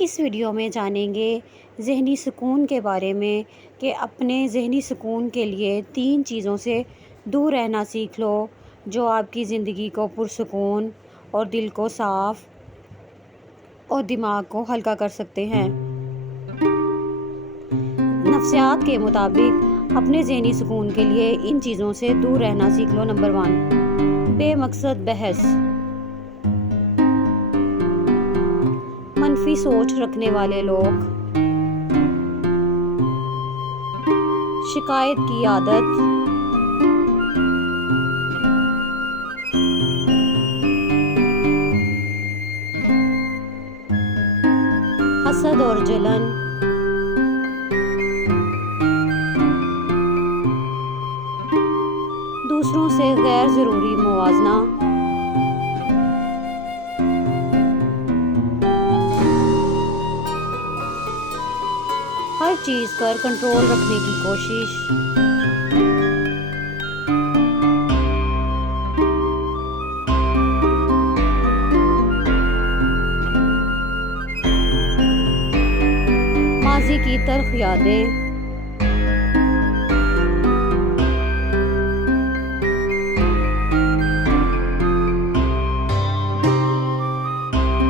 इस वीडियो में जानेंगे ज़हनी सुकून के बारे में कि अपने ज़हनी सुकून के लिए 3 चीज़ों से दूर रहना सीख लो जो आपकी ज़िंदगी को पुरसुकून और दिल को साफ़ और दिमाग को हल्का कर सकते हैं। नफ्सियात के मुताबिक अपने ज़हनी सुकून के लिए इन चीज़ों से दूर रहना सीख लो। नंबर 1, बेमकसद बहस। मनफी सोच रखने वाले लोग, शिकायत की आदत, हसद और जलन, दूसरों से गैर ज़रूरी मुवाजना, हर चीज़ पर कंट्रोल रखने की कोशिश, माजी की तल्ख यादें,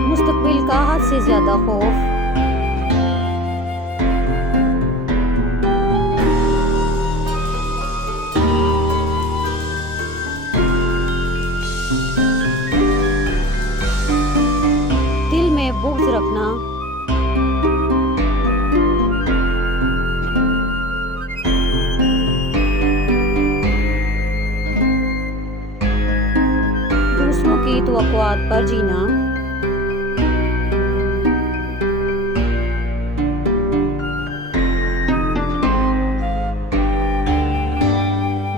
मुस्तकबिल का हद से ज़्यादा खौफ, दिल में बुग़्ज़ रखना, दूसरों की तवक्कुआत पर जीना,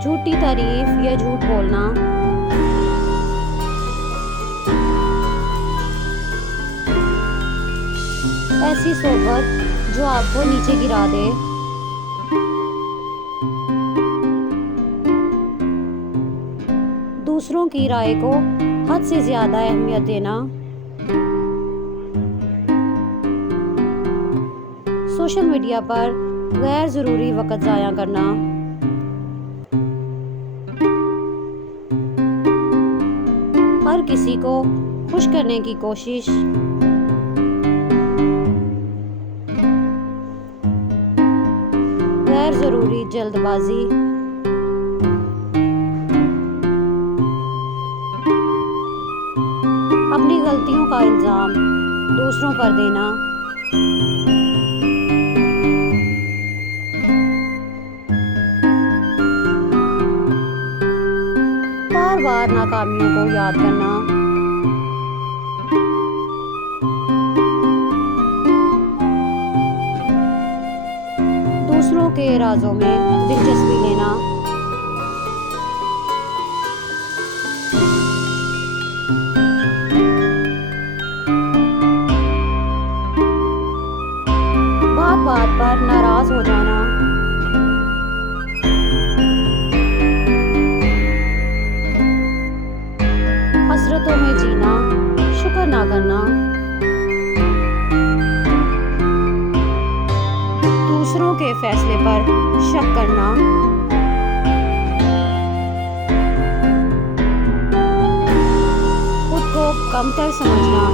झूठी तारीफ या झूठ बोलना, ऐसी सोबत जो आपको नीचे गिरा दे, दूसरों की राय को हद से ज़्यादा अहमियत देना, सोशल मीडिया पर गैर ज़रूरी वक़्त ज़ाया करना, हर किसी को खुश करने की कोशिश, गैर ज़रूरी जल्दबाजी, अपनी गलतियों का इल्ज़ाम दूसरों पर देना, बार बार नाकामियों को याद करना, दूसरों के राज़ों में दिलचस्पी लेना, बात बात पर नाराज़ हो जाना, हसरतों में जीना, शुक्र ना करना, दूसरों के फैसले पर शक करना, खुद को कमतर समझना,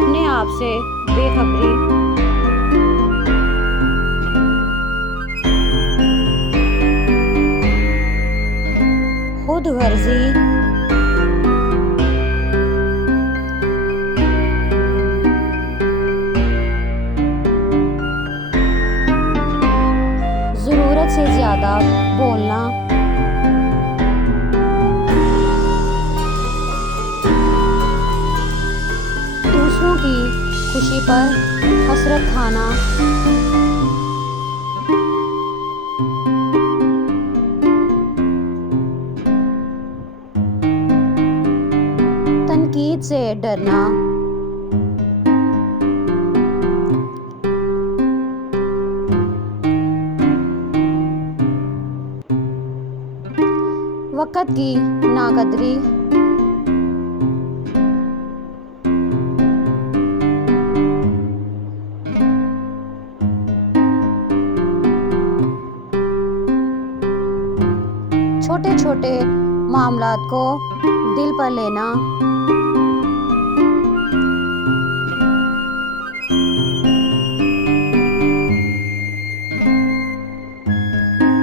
अपने आप से बेखबरी, खुदगर्जी, ज़रूरत से ज़्यादा बोलना, दूसरों की खुशी पर हसरत खाना, तनकीद से डरना, वक़्त की नाकदरी, छोटे छोटे मामलात को दिल पर लेना,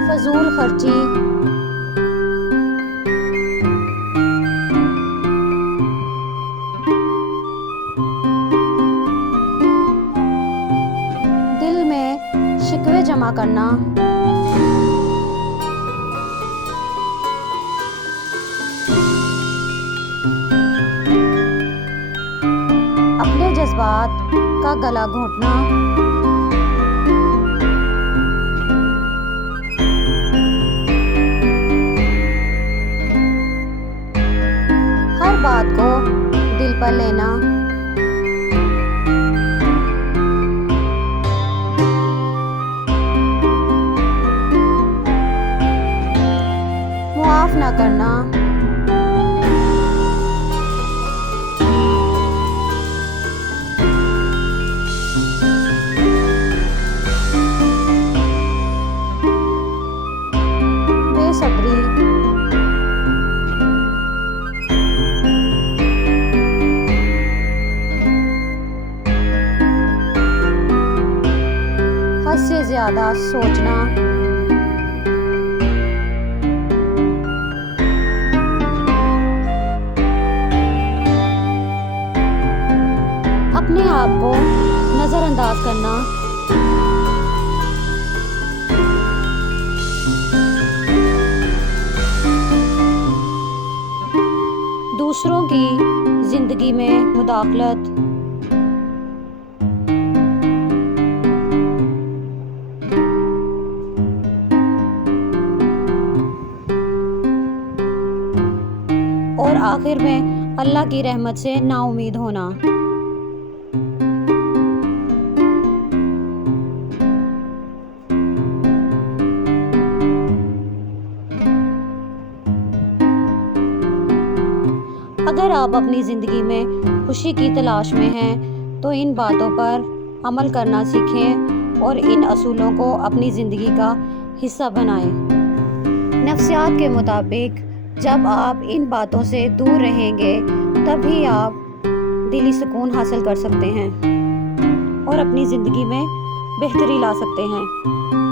फजूल खर्ची, दिल में शिकवे जमा करना, अपने जज्बात का गला घोंटना, हर बात को दिल पर लेना, मुआफ ना करना, बेसब्री, हद से ज़्यादा सोचना, अपने आप को नज़रअंदाज करना, दूसरों की ज़िंदगी में मुदाखलत, और आखिर में अल्लाह की रहमत से नाउमीद होना। अगर आप अपनी ज़िंदगी में खुशी की तलाश में हैं तो इन बातों पर अमल करना सीखें और इन असूलों को अपनी ज़िंदगी का हिस्सा बनाएं। नफ्सियात के मुताबिक जब आप इन बातों से दूर रहेंगे तभी आप दिली सुकून हासिल कर सकते हैं और अपनी ज़िंदगी में बेहतरी ला सकते हैं।